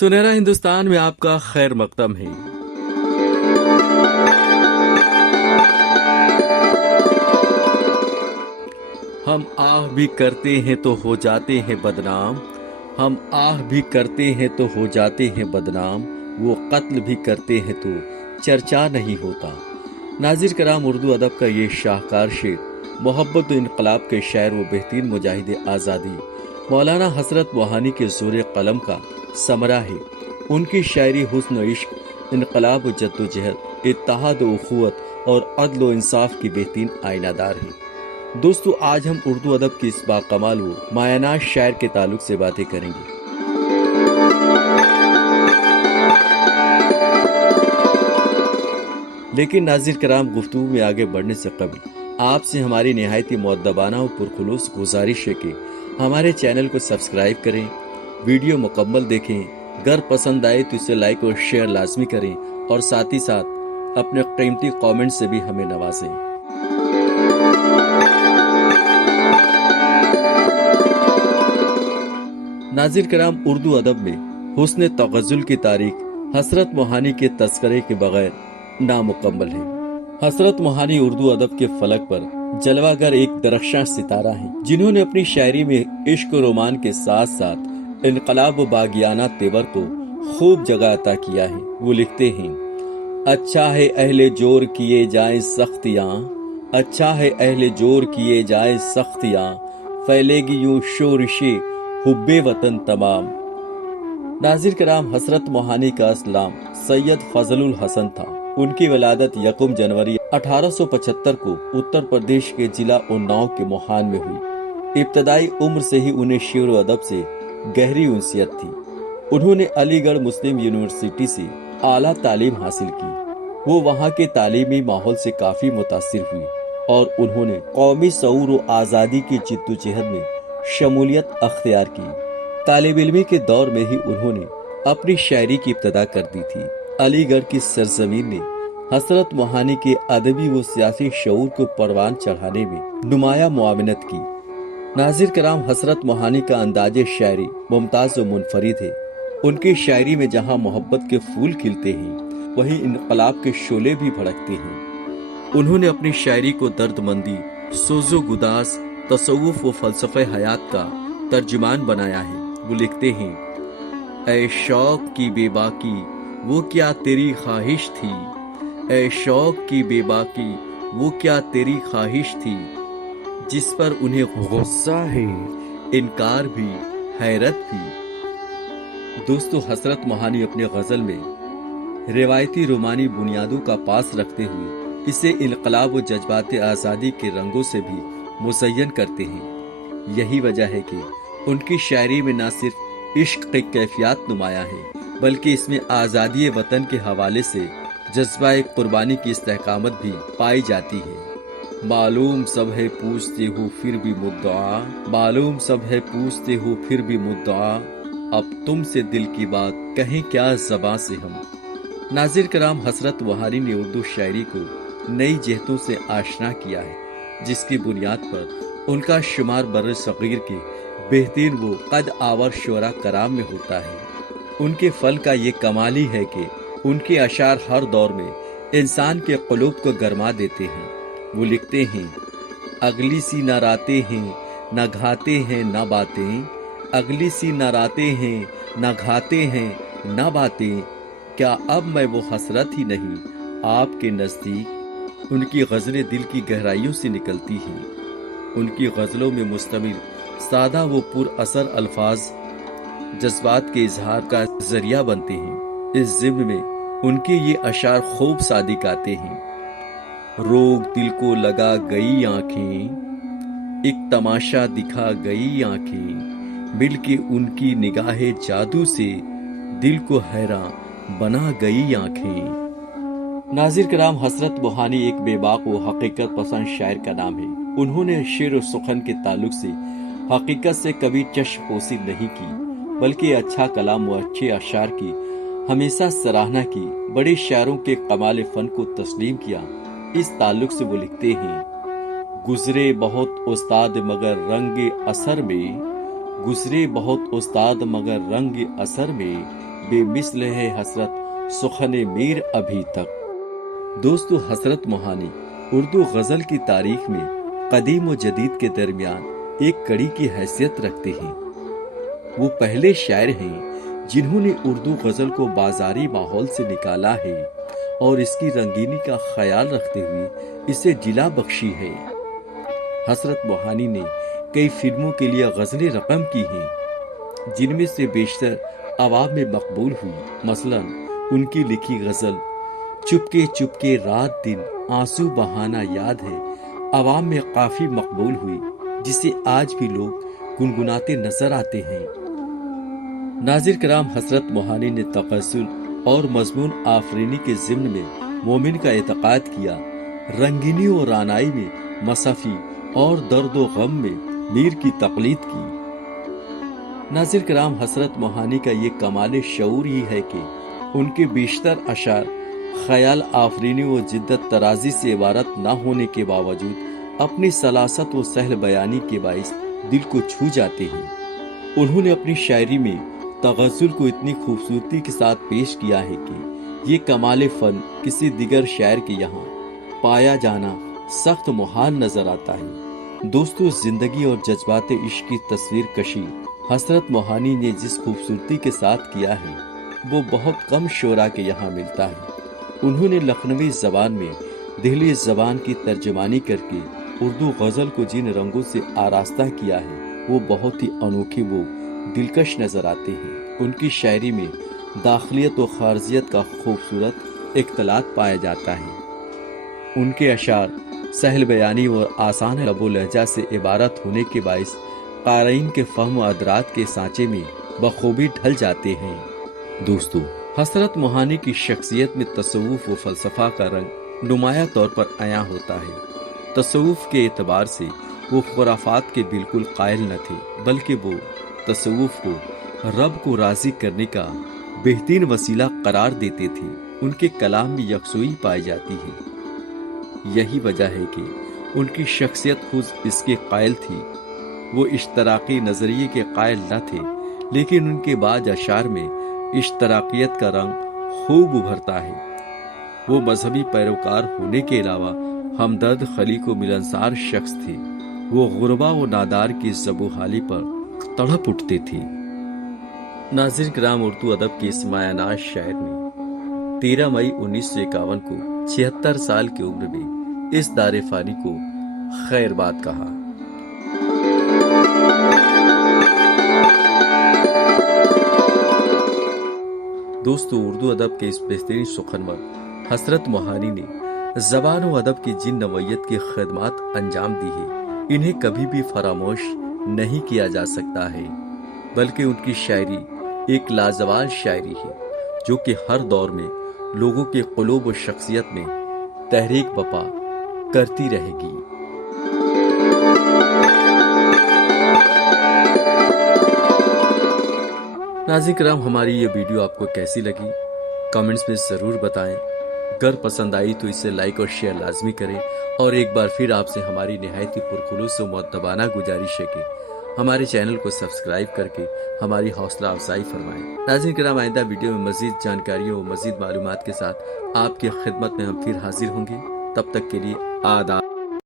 सुनहरा हिंदुस्तान में आपका खैर मकदम है। हम आह भी करते हैं तो हो जाते हैं बदनाम, हम आह भी करते हैं तो हो जाते हैं बदनाम, वो कत्ल भी करते हैं तो चर्चा नहीं होता। नाज़िर कराम, उर्दू अदब का ये शाहकार शेर मोहब्बत व इनकलाब के शायर व बेहतरीन मुजाहिद आज़ादी मौलाना हसरत मोहानी के ज़ोर कलम का समरा है। उनकी शायरी हुस्न व इश्क, इनकलाब व जद्दोजहद, इत्तेहाद व उखुवत और अदल व इंसाफ की बेहतरीन आईनादार है। दोस्तों, आज हम उर्दू अदब की इस बाकमाल व मायनाज शायर के ताल्लुक से बातें करेंगे। लेकिन नाज़िर कराम, गुफ्तगू में आगे बढ़ने से कबल आपसे हमारी निहायती मुअद्दबाना और पुरखुलूस गुजारिश है कि हमारे चैनल को सब्सक्राइब करें, वीडियो मुकम्मल देखें, अगर पसंद आए तो इसे लाइक और शेयर लाजमी करें और साथ ही साथ अपने कीमती कमेंट से भी हमें नवाजें। नाज़िर कराम, उर्दू अदब में हुस्न तगज़्ज़ुल की तारीख हसरत मोहानी के तस्करे के बगैर नामुकम्मल है। हसरत मोहानी उर्दू अदब के फलक पर जलवागर एक दरख्शां सितारा है, जिन्होंने अपनी शायरी में इश्क और रोमान के साथ साथ इनकलाब व बागियाना तेवर को खूब जगह अता किया है। वो लिखते हैं, अच्छा है अहले जोर किए जाए सख्तियाँ, अच्छा है अहले जोर किए जाए सख्तियाँ, फैलेगी यूं शोरिशे हुब्बे वतन तमाम। नाज़िर कराम, हसरत मोहानी का असलाम सैयद फजलुल हसन था। उनकी वलादत 1 जनवरी 1875 को उत्तर प्रदेश के जिला उन्नाव के मोहान में हुई। इब्तदाई उम्र से ही उन्हें शेर व अदब से गहरी उनसियत थी। उन्होंने अलीगढ़ मुस्लिम यूनिवर्सिटी से आला तालीम हासिल की। वो वहाँ के तालीमी माहौल से काफी मुतासिर हुई और उन्होंने कौमी शऊर व आज़ादी की जिद्दोजहद में शमूलियत अख्तियार की। तालिब इल्मी के दौर में ही उन्होंने अपनी शायरी की इब्तदा कर दी थी। अलीगढ़ की सरजमीन ने हसरत मोहानी के अदबी व सियासी शऊर को परवान चढ़ाने में नुमाया मुआवनत की। नाज़िर कराम, हसरत मोहानी का अंदाज़े शायरी मुमताज व मुनफरिद है। उनकी शायरी में जहाँ मोहब्बत के फूल खिलते हैं, वहीं इनकलाब के शोले भी भड़कते हैं। उन्होंने अपनी शायरी को दर्दमंदी, सोजो गुदास, तसव्वुफ व फलसफे हयात का तर्जुमान बनाया है। वो लिखते हैं, ऐ शौक की बेबाकी वो क्या तेरी ख्वाहिश थी, ऐ शौक की बेबाकी वो क्या तेरी ख्वाहिश थी, जिस पर उन्हें गुस्सा है, इनकार भी, हैरत भी। दोस्तों, हसरत मोहानी अपने गजल में रिवायती रोमानी बुनियादों का पास रखते हुए इसे इनकलाब व जज्बात आज़ादी के रंगों से भी मुज़य्यन करते हैं। यही वजह है कि उनकी शायरी में न सिर्फ इश्क की कैफियत नुमाया है, बल्कि इसमें आज़ादी वतन के हवाले से जज्बा कुर्बानी की इस्तेकामत भी पाई जाती है। मालूम सब है पूछते हो फिर भी मुद्दआ, मालूम सब है पूछते हो फिर भी मुद्दआ, अब तुमसे दिल की बात कहें क्या ज़बां से हम। नाज़िर कराम, हसरत मोहानी ने उर्दू शायरी को नई जहतों से आशना किया है, जिसकी बुनियाद पर उनका शुमार बर्र सगीर के बेहतरीन वो कद आवर शोरा कराम में होता है। उनके फल का ये कमाल ही है कि उनके अशार हर दौर में इंसान के क़ुलूब को गरमा देते हैं। वो लिखते हैं, अगली सी न रातें हैं न घाते हैं न बातें, अगली सी न रातें हैं न घाते हैं न बातें, क्या अब मैं वो हसरत ही नहीं आपके नज़दीक। उनकी गज़लें दिल की गहराइयों से निकलती हैं। उनकी गज़लों में मुस्तमिल सादा व पुर असर अल्फाज जज्बात के इजहार का जरिया बनते हैं। इस ज़िम्न में उनके ये अशार खूब सादिक आते हैं। रोग दिल को लगा गई आंखें, एक तमाशा दिखा गई आंखें, मिल के उनकी निगाहे जादू से दिल को हैरान बना गई आंखें। नाज़िर कराम, हसरत मोहानी एक बेबाक व हकीकत पसंद शायर का नाम है। उन्होंने शेर और सुखन के ताल्लुक से हकीकत से कभी चश्मपोशी नहीं की, बल्कि अच्छा कलाम व अच्छे अशार की हमेशा सराहना की। बड़े शायरों के कमाल फन को तस्लीम किया। इस ताल्लुक से वो लिखते हैं, गुजरे बहुत उस्ताद मगर रंग असर में, गुजरे बहुत उस्ताद मगर रंग असर में, बेमिसल है हसरत सुखने मीर अभी तक। दोस्तों, हसरत मोहानी उर्दू गजल की तारीख में कदीम और जदीद के दरमियान एक कड़ी की हैसियत रखते हैं। वो पहले शायर हैं जिन्होंने उर्दू गजल को बाजारी माहौल से निकाला है और इसकी रंगीनी का ख्याल रखते हुए इसे जिला बख्शी है। हसरत मोहानी ने कई फिल्मों के लिए गजलें रकम की हैं, जिनमें से बेशतर आवाम में मकबूल हुई। मसलन उनकी लिखी गजल चुपके चुपके रात दिन आंसू बहाना याद है आवाम में काफी मकबूल हुई, जिसे आज भी लोग गुनगुनाते नजर आते हैं। नाज़िर कराम, हसरत मोहानी ने तगज़्ज़ुल और मज़मून आफरीनी के ज़िम्न में मोमिन का एतक़ाद किया, रंगीनी और रानाई में मसफ़ी और दर्द व गम में मीर की तक़लीद की। नाज़िर कराम, हसरत मोहानी का ये कमाल शऊर ही है कि उनके बेशतर अशार ख्याल आफरीनी व जिद्दत तराजी से इबारत न होने के बावजूद अपनी सलासत व सहल बयानी के बाइस दिल को छू जाते हैं। उन्होंने अपनी शायरी में तगज़्ज़ुल को इतनी खूबसूरती के साथ पेश किया है कि ये कमाल फन किसी दिगर शायर के यहाँ पाया जाना सख्त मुहाल नजर आता है। दोस्तों, जिंदगी और जज्बात इश्क की तस्वीर कशी हसरत मोहानी ने जिस खूबसूरती के साथ किया है वो बहुत कम शोरा के यहाँ मिलता है। उन्होंने लखनवी जबान में दिल्ली जबान की तर्जमानी करके उर्दू गजल को जिन रंगों से आरास्ता किया है वो बहुत ही अनोखे वो दिलकश नजर आते हैं। उनकी शायरी में दाखिलियत और खारजियत का खूबसूरत इख्तलात पाया जाता है। उनके अशार सहल बयानी और आसान लबो लहजा से इबारत होने के बाइस क़ारीन के फ़हम व अदराक के सांचे में बखूबी ढल जाते हैं। दोस्तों, हसरत मोहानी की शख्सियत में तसव्वुफ व फ़लसफ़ा का रंग नुमाया तौर पर आया होता है। तसव्वुफ के एतबार से वो खुराफात के बिल्कुल कायल न थे, बल्कि वो तसव्वुफ को रब को राज़ी करने का बेहतरीन वसीला करार देते थे। उनके कलाम में यकसुई पाई जाती है। यही वजह है कि उनकी शख्सियत खुद इसके कायल थी। वो इश्तराकी नज़रिए के कायल न थे, लेकिन उनके बाद अशार में इश्तराकियत का रंग खूब उभरता है। वो मजहबी पैरोकार होने के अलावा हमदर्द खलीक व मिलनसार शख्स थे। वो गुरबा व नादार की ज़बूहाली पर तड़प उठते थे। नाज़िर कराम उर्दू अदब के इस मायानाज शायर ने 13 मई 1951 को 76 साल की उम्र में इस दारे फानी को खैरबाद कहा। दोस्तों, उर्दू अदब के इस बेहतरीन सुखनवर हसरत मोहानी ने ज़बान व अदब की जिन नवैयत की खिदमत अंजाम दी है, इन्हें कभी भी फरामोश नहीं किया जा सकता है। बल्कि उनकी शायरी एक लाजवाब शायरी है जो कि हर दौर में लोगों के क़ुलूब व शख्सियत में तहरीक बपा करती रहेगी। नाज़िर कराम, हमारी ये वीडियो आपको कैसी लगी कमेंट्स में ज़रूर बताएं। अगर पसंद आई तो इसे लाइक और शेयर लाजमी करें और एक बार फिर आपसे हमारी निहायत ही पुरखुलूस व मुअद्दबाना गुजारिश है कि हमारे चैनल को सब्सक्राइब करके हमारी हौसला अफजाई फरमाएं। नाज़िर कराम, आइंदा वीडियो में मज़ीद जानकारियों व मज़ीद मालूमात के साथ आपकी खिदमत में हम फिर हाजिर होंगे। तब तक के लिए आदाब।